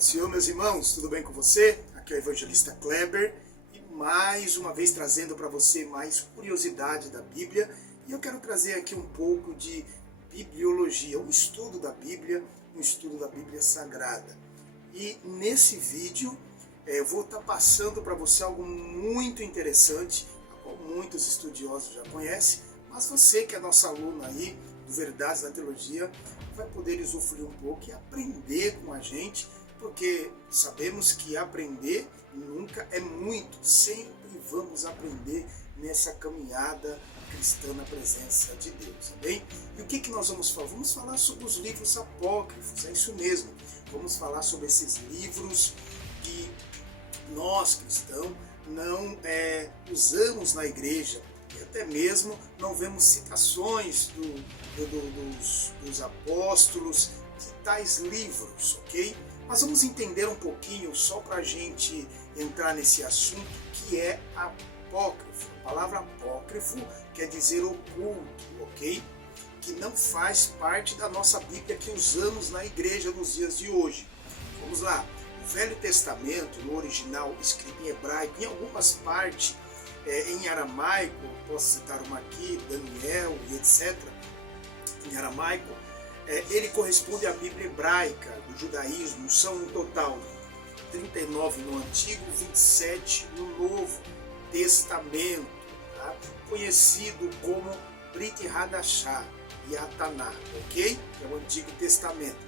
paz do Senhor, meus irmãos, tudo bem com você? Aqui é o evangelista Kleber e mais uma vez trazendo para você mais curiosidade da Bíblia. E eu quero trazer aqui um pouco de bibliologia, um estudo da Bíblia Sagrada. E nesse vídeo eu vou estar passando para você algo muito interessante, como muitos estudiosos já conhecem, mas você que é nosso aluno aí do Verdades da Teologia vai poder usufruir um pouco e aprender com a gente, porque sabemos que aprender nunca é muito, sempre vamos aprender nessa caminhada cristã na presença de Deus, tá bem? E o que nós vamos falar? Vamos falar sobre os livros apócrifos, é isso mesmo. Vamos falar sobre esses livros que nós, cristãos, não usamos na igreja, e até mesmo não vemos citações dos apóstolos de tais livros, ok? Mas vamos entender um pouquinho, só para a gente entrar nesse assunto, que é apócrifo. A palavra apócrifo quer dizer oculto, ok? Que não faz parte da nossa Bíblia que usamos na igreja nos dias de hoje. Vamos lá. O Velho Testamento, no original escrito em hebraico, em algumas partes em aramaico, posso citar uma aqui, Daniel e etc., em aramaico, ele corresponde à Bíblia hebraica do judaísmo. São um total 39 no Antigo, 27 no Novo Testamento, tá? Conhecido como Brit Hadashah e Ataná, ok? Que é o Antigo Testamento.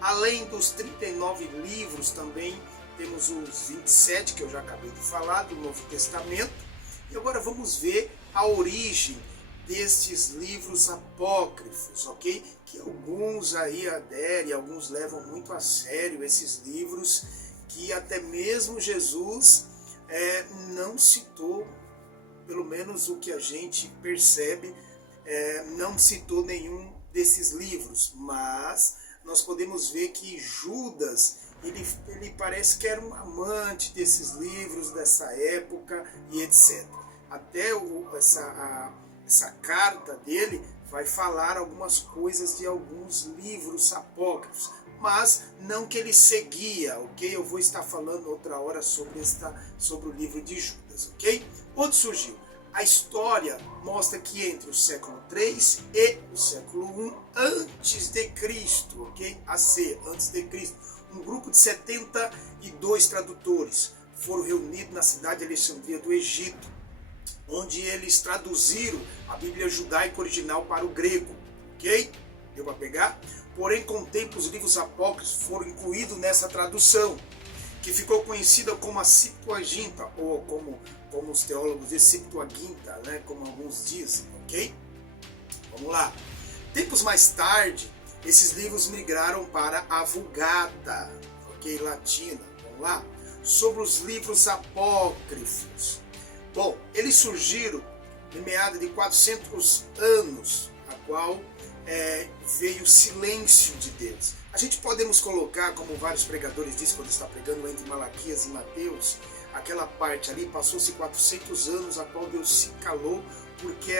Além dos 39 livros, também temos os 27 que eu já acabei de falar do Novo Testamento. E agora vamos ver a origem destes livros apócrifos, ok? Que alguns aí aderem, alguns levam muito a sério esses livros, que até mesmo Jesus não citou, pelo menos o que a gente percebe, não citou nenhum desses livros, mas nós podemos ver que Judas, ele parece que era um amante desses livros, dessa época e etc. Até essa carta dele vai falar algumas coisas de alguns livros apócrifos, mas não que ele seguia, ok? Eu vou estar falando outra hora sobre o livro de Judas, ok? Onde surgiu? A história mostra que entre o século 3 e o século 1 antes de Cristo, ok? AC, antes de Cristo, um grupo de 72 tradutores foram reunidos na cidade de Alexandria do Egito, onde eles traduziram a Bíblia judaica original para o grego, ok? Deu para pegar? Porém, com o tempo, os livros apócrifos foram incluídos nessa tradução, que ficou conhecida como a Septuaginta, ou como os teólogos dizem, Septuaginta, né? Como alguns dizem, ok? Vamos lá. Tempos mais tarde, esses livros migraram para a Vulgata, ok? Latina, vamos lá? Sobre os livros apócrifos. Bom, eles surgiram em meados de 400 anos, a qual veio o silêncio de Deus. A gente podemos colocar, como vários pregadores dizem quando está pregando entre Malaquias e Mateus, aquela parte ali, passou-se 400 anos, a qual Deus se calou, porque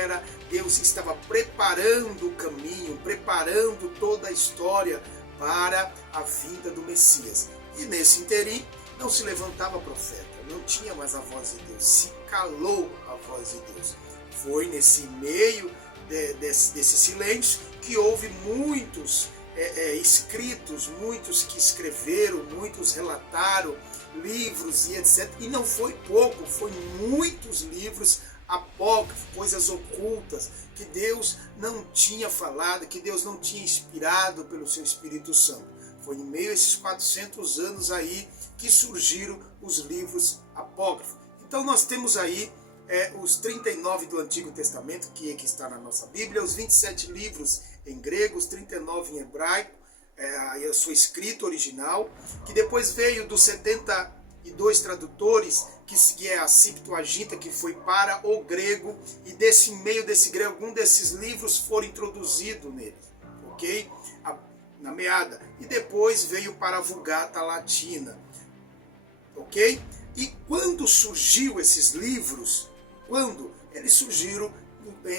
Deus estava preparando o caminho, preparando toda a história para a vinda do Messias. E nesse interim, não se levantava profeta, não tinha mais a voz de Deus, se calou a voz de Deus. Foi nesse meio desse silêncio que houve muitos escritos, muitos que escreveram, muitos relataram livros e etc. E não foi pouco, foi muitos livros apócrifos, coisas ocultas, que Deus não tinha falado, que Deus não tinha inspirado pelo seu Espírito Santo. Foi em meio a esses 400 anos aí que surgiram os livros apócrifos. Então nós temos aí os 39 do Antigo Testamento, que está na nossa Bíblia, os 27 livros em grego, os 39 em hebraico, a sua escrita original, que depois veio dos 72 tradutores, que é a Septuaginta, que foi para o grego, e desse meio desse grego, algum desses livros foram introduzidos nele, ok? Na meada. E depois veio para a Vulgata Latina, ok? E quando surgiu esses livros, quando eles surgiram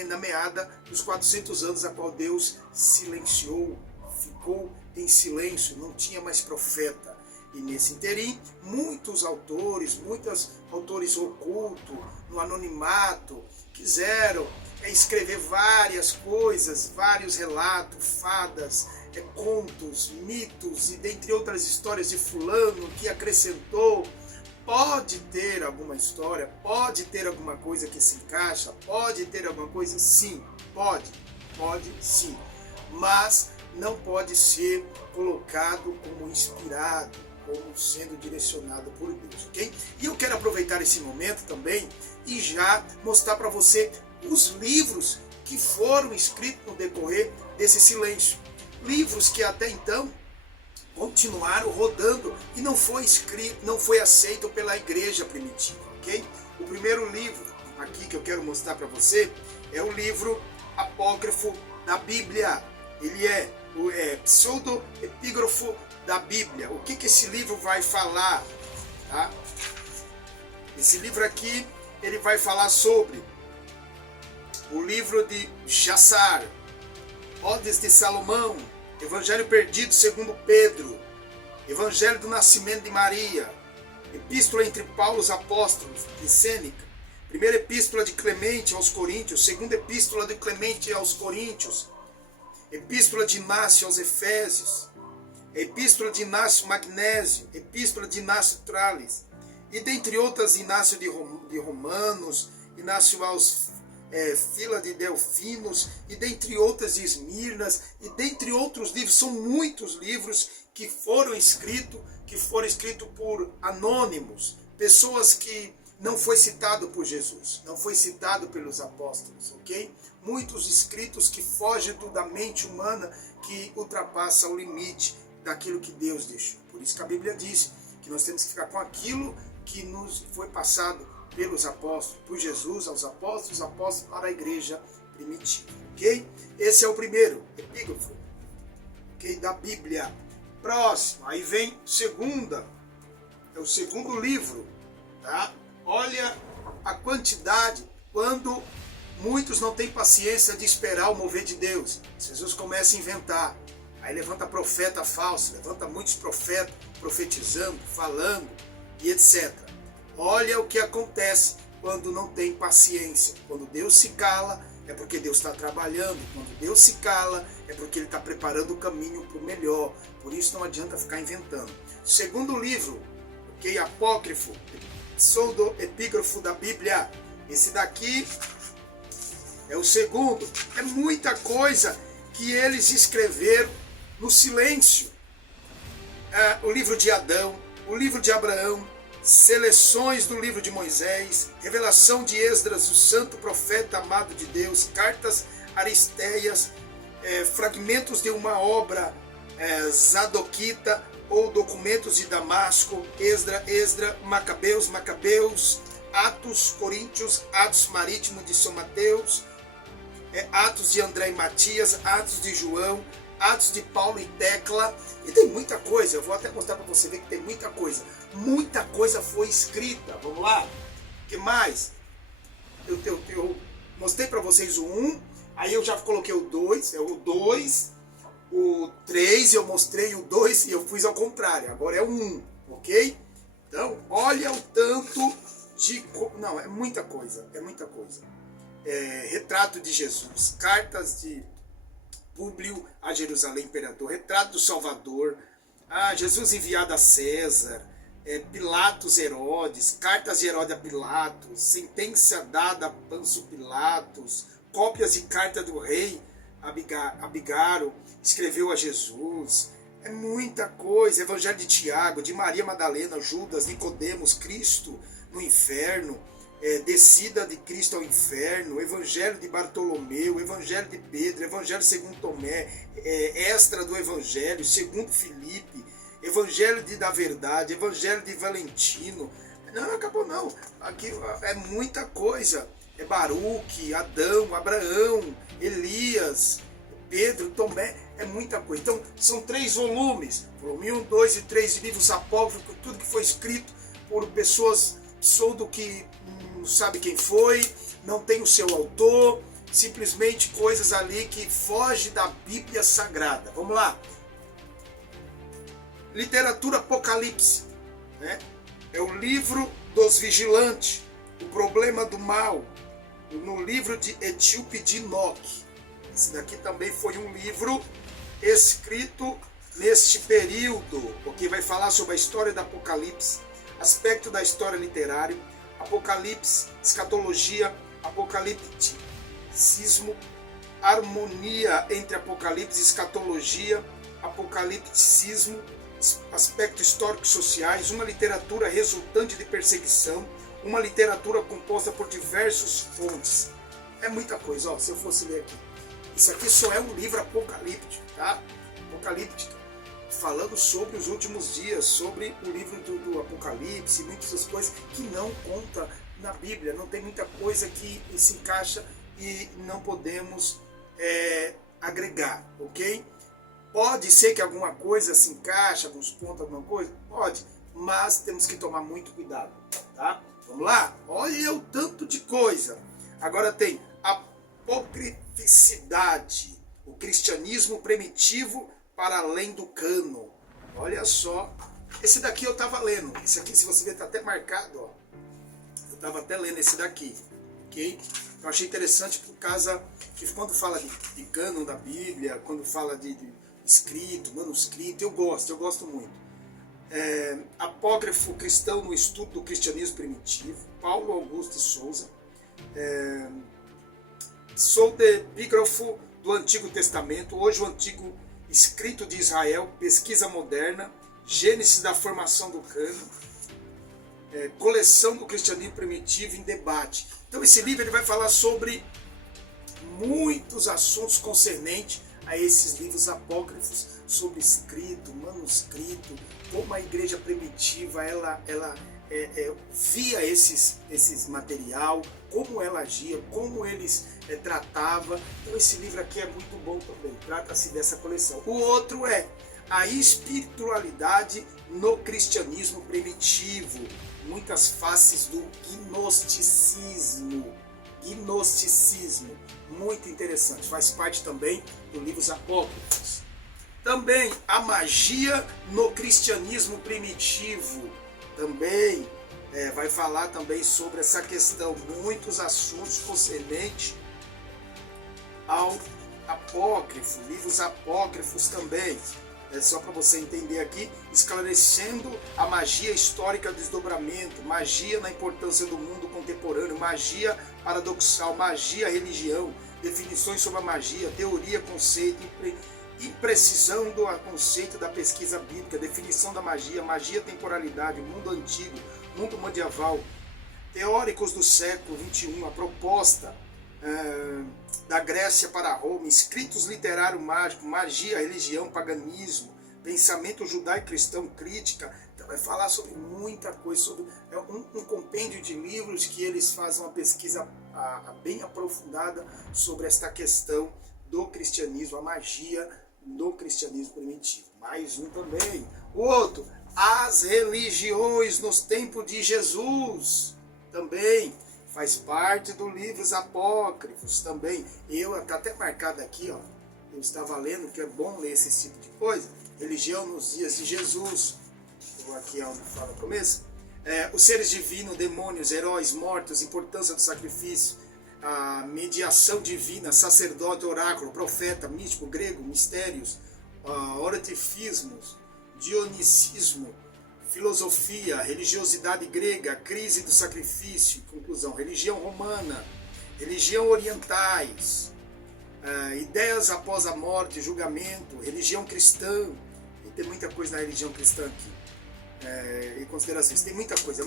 na meada dos 400 anos, a qual Deus silenciou, ficou em silêncio, não tinha mais profeta. E nesse interim, muitos autores ocultos, no anonimato, quiseram escrever várias coisas, vários relatos, fadas, contos, mitos e dentre outras histórias de fulano que acrescentou. Pode ter alguma história, pode ter alguma coisa que se encaixa, pode ter alguma coisa, sim, pode sim, mas não pode ser colocado como inspirado, como sendo direcionado por Deus, ok? E eu quero aproveitar esse momento também e já mostrar para você os livros que foram escritos no decorrer desse silêncio. Livros que até então continuaram rodando e não foi escrito, não foi aceito pela igreja primitiva, ok? O primeiro livro aqui que eu quero mostrar para você é o livro apócrifo da Bíblia. Ele é o pseudo-epígrafo da Bíblia. O que esse livro vai falar? Tá? Esse livro aqui, ele vai falar sobre o livro de Jassar, Odes de Salomão, Evangelho Perdido segundo Pedro, Evangelho do Nascimento de Maria, Epístola entre Paulo e os Apóstolos, de Sêneca, Primeira Epístola de Clemente aos Coríntios, Segunda Epístola de Clemente aos Coríntios, Epístola de Inácio aos Efésios, Epístola de Inácio Magnésio, Epístola de Inácio Trales, e dentre outras, Inácio de Romanos, Inácio aos Fila de Delfinos, e dentre outras de Esmirnas, e dentre outros livros. São muitos livros que foram escritos por anônimos, pessoas que não foi citado por Jesus, não foi citado pelos apóstolos, ok? Muitos escritos que fogem da mente humana, que ultrapassa o limite daquilo que Deus deixou. Por isso que a Bíblia diz que nós temos que ficar com aquilo que nos foi passado pelos apóstolos, por Jesus, aos apóstolos para a igreja primitiva, ok? Esse é o primeiro epígrafo, ok, da Bíblia. Próximo, aí vem é o segundo livro, tá? Olha a quantidade, quando muitos não têm paciência de esperar o mover de Deus. Jesus começa a inventar, aí levanta profeta falso, levanta muitos profetas profetizando, falando e etc. Olha o que acontece quando não tem paciência. Quando Deus se cala, é porque Deus está trabalhando. Quando Deus se cala, é porque Ele está preparando o caminho para o melhor. Por isso não adianta ficar inventando. Segundo livro, ok, apócrifo, pseudo-epígrafo da Bíblia. Esse daqui é o segundo. É muita coisa que eles escreveram no silêncio. O livro de Adão, o livro de Abraão, seleções do livro de Moisés, revelação de Esdras, o santo profeta amado de Deus, cartas aristeias, fragmentos de uma obra zadoquita ou documentos de Damasco, Esdra, Macabeus, Atos Coríntios, Atos Marítimo de São Mateus, Atos de André e Matias, Atos de João, Atos de Paulo e Tecla, e tem muita coisa. Eu vou até mostrar para você ver que tem muita coisa. Muita coisa foi escrita. Vamos lá? O que mais? Eu mostrei para vocês o 1, aí eu já coloquei o 2, o 2, o 3, eu mostrei o 2 e eu fiz ao contrário. Agora é o 1, ok? Então, olha o tanto de... Não, é muita coisa, retrato de Jesus, cartas de Públio a Jerusalém, imperador, retrato do Salvador, Jesus enviado a César, Pilatos, Herodes, cartas de Herodes a Pilatos, sentença dada a Pâncio Pilatos, cópias de carta do rei Abigaro, escreveu a Jesus. É muita coisa. Evangelho de Tiago, de Maria Madalena, Judas, Nicodemos, Cristo no inferno, descida de Cristo ao inferno, Evangelho de Bartolomeu, Evangelho de Pedro, Evangelho segundo Tomé, extra do Evangelho, segundo Filipe, Evangelho da Verdade, Evangelho de Valentino. Não acabou não. Aqui é muita coisa. É Baruque, Adão, Abraão, Elias, Pedro, Tomé. É muita coisa. Então, são 3 volumes. Volume 1, 2 e 3 livros apócrifos, tudo que foi escrito por pessoas que não sabe quem foi, não tem o seu autor, simplesmente coisas ali que fogem da Bíblia Sagrada. Vamos lá. Literatura Apocalipse, né? É o livro dos vigilantes, o problema do mal, no livro de Etíope de Enoque. Esse daqui também foi um livro escrito neste período, porque vai falar sobre a história do Apocalipse, aspecto da história literária, Apocalipse, escatologia, apocalipticismo, harmonia entre Apocalipse e escatologia, apocalipticismo, aspectos históricos e sociais, uma literatura resultante de perseguição, uma literatura composta por diversas fontes. É muita coisa, ó, se eu fosse ler aqui. Isso aqui só é um livro apocalíptico, tá? Apocalíptico, falando sobre os últimos dias, sobre o livro do Apocalipse, muitas coisas que não conta na Bíblia. Não tem muita coisa que se encaixa e não podemos agregar, ok? Pode ser que alguma coisa se encaixe, alguns pontos, alguma coisa? Pode, mas temos que tomar muito cuidado, tá? Vamos lá? Olha o tanto de coisa. Agora tem apocrificidade, o cristianismo primitivo para além do cano. Olha só, esse daqui eu estava lendo, esse aqui, se você ver, está até marcado, ó. Eu estava até lendo esse daqui, ok? Eu achei interessante por causa que quando fala de cânon da Bíblia, quando fala de escrito, manuscrito, eu gosto muito. Apócrifo cristão no estudo do cristianismo primitivo, Paulo Augusto de Souza. Sou de epígrafo do Antigo Testamento, hoje o Antigo Escrito de Israel, pesquisa moderna, Gênesis da formação do cano, coleção do cristianismo primitivo em debate. Então esse livro ele vai falar sobre muitos assuntos concernentes a esses livros apócrifos, sobre escrito, manuscrito, como a igreja primitiva ela via esses material, como ela agia, como eles tratavam. Então esse livro aqui é muito bom também, trata-se dessa coleção. O outro é a espiritualidade no cristianismo primitivo, muitas faces do gnosticismo, muito interessante, faz parte também dos livros apócrifos. Também a magia no cristianismo primitivo, também vai falar também sobre essa questão, muitos assuntos concernentes ao apócrifo, livros apócrifos também. Só para você entender aqui, esclarecendo a magia histórica do desdobramento, magia na importância do mundo contemporâneo, magia paradoxal, magia religião, definições sobre a magia, teoria, conceito, imprecisão do conceito da pesquisa bíblica, definição da magia, magia temporalidade, mundo antigo, mundo medieval, teóricos do século XXI, a proposta da Grécia para Roma, escritos literários mágicos, magia, religião, paganismo, pensamento judaico-cristão, crítica. Então vai falar sobre muita coisa, sobre um compêndio de livros que eles fazem uma pesquisa bem aprofundada sobre esta questão do cristianismo, a magia do cristianismo primitivo. Mais um também. O outro, as religiões nos tempos de Jesus, também faz parte dos livros apócrifos também. Está até marcado aqui, ó. Eu estava lendo, que é bom ler esse tipo de coisa. Religião nos dias de Jesus. Vou aqui onde fala no começo. Os seres divinos, demônios, heróis, mortos, importância do sacrifício, a mediação divina, sacerdote, oráculo, profeta, místico, grego, mistérios, oratifismos, dionicismo, filosofia, religiosidade grega, crise do sacrifício, conclusão, religião romana, religião orientais, ideias após a morte, julgamento, religião cristã, e tem muita coisa na religião cristã aqui, e considerações, tem muita coisa,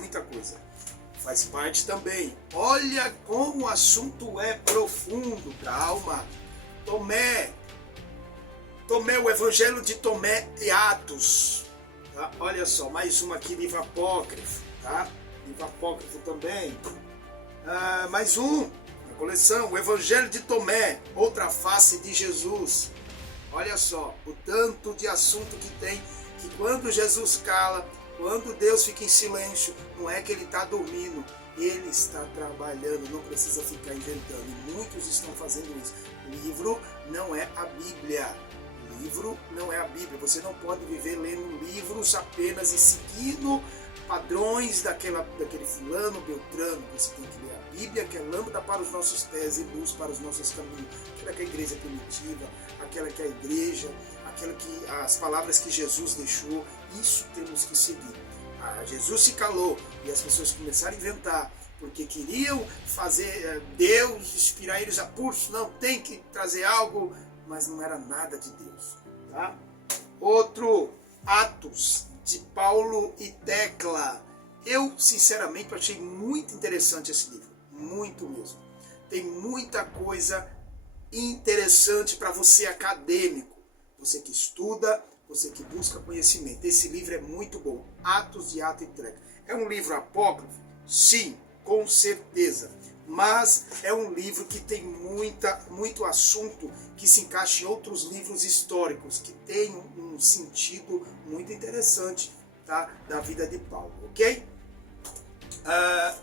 faz parte também. Olha como o assunto é profundo, calma. Tomé, o Evangelho de Tomé e Atos. Tá? Olha só, mais uma aqui, livro apócrifo, tá? Livro apócrifo também. Mais um na coleção, o Evangelho de Tomé, outra face de Jesus. Olha só, o tanto de assunto que tem, que quando Jesus cala, quando Deus fica em silêncio, não é que ele está dormindo, ele está trabalhando, não precisa ficar inventando. E muitos estão fazendo isso. O livro não é a Bíblia. O livro não é a Bíblia. Você não pode viver lendo livros apenas e seguindo padrões daquele fulano, beltrano. Você tem que ler a Bíblia, que é lâmpada para os nossos pés e luz para os nossos caminhos. Aquela que é a igreja primitiva, aquela que é a igreja, as palavras que Jesus deixou, isso temos que seguir. Jesus se calou e as pessoas começaram a inventar, porque queriam fazer Deus inspirar eles a pulso, não, tem que trazer algo, mas não era nada de Deus. Tá? Outro, Atos, de Paulo e Tecla. Eu, sinceramente, achei muito interessante esse livro, muito mesmo. Tem muita coisa interessante para você acadêmico, você que estuda, você que busca conhecimento. Esse livro é muito bom, Atos de Atos e Tecla. É um livro apócrifo? Sim, com certeza. Mas é um livro que tem muito assunto que se encaixa em outros livros históricos, que tem um sentido muito interessante, tá, da vida de Paulo, ok?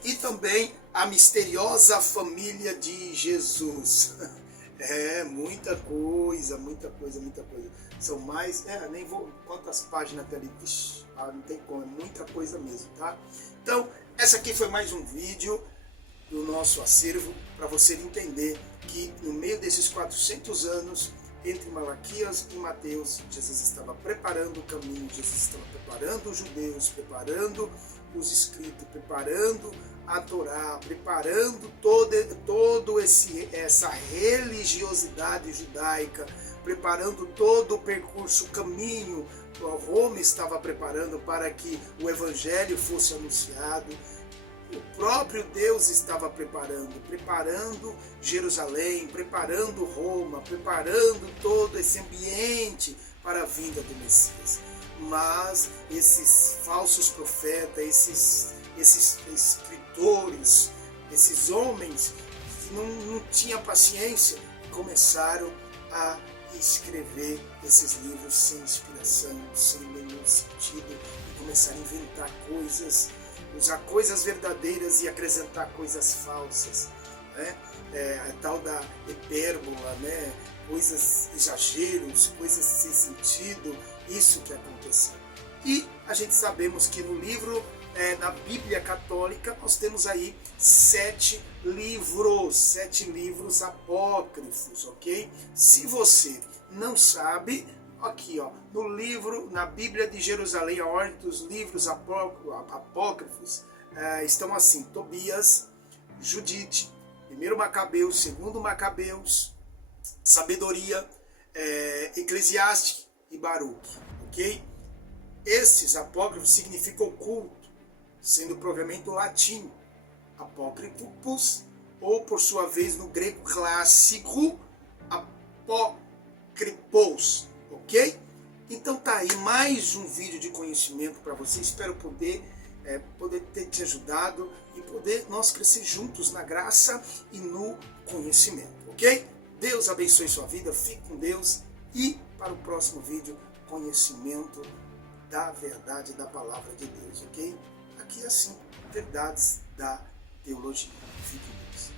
E também a misteriosa família de Jesus. Muita coisa. São mais, nem vou, quantas páginas até ali, não tem como, é muita coisa mesmo, tá? Então, essa aqui foi mais um vídeo do nosso acervo, para você entender que no meio desses 400 anos, entre Malaquias e Mateus, Jesus estava preparando o caminho, Jesus estava preparando os judeus, preparando os escritos, preparando a Torá, preparando toda essa religiosidade judaica, preparando todo o percurso, o caminho. Roma estava preparando para que o evangelho fosse anunciado. O próprio Deus estava preparando Jerusalém, preparando Roma, preparando todo esse ambiente para a vinda do Messias. Mas esses falsos profetas, esses escritores, esses homens que não tinham paciência, começaram a escrever esses livros sem inspiração, sem nenhum sentido, e começaram a inventar coisas, usar coisas verdadeiras e acrescentar coisas falsas, né? A tal da hipérbola, né? Coisas, exageros, coisas sem sentido, isso que aconteceu. E a gente sabemos que no livro, na Bíblia Católica, nós temos aí 7 livros apócrifos, ok? Se você não sabe, aqui ó, no livro, na Bíblia de Jerusalém, a ordem dos livros apócrifos estão assim: Tobias, Judite, 1 Macabeus, 2 Macabeus, Sabedoria, Eclesiastes e Baruque, ok? Esses apócrifos significam oculto, sendo provavelmente o latim apócrifos, ou por sua vez no grego clássico apócripos, ok? Então tá aí mais um vídeo de conhecimento para você. Espero poder ter te ajudado e poder nós crescer juntos na graça e no conhecimento, ok? Deus abençoe sua vida, fique com Deus e para o próximo vídeo, conhecimento da verdade da palavra de Deus, ok? Aqui é assim, verdades da teologia. Fique com Deus.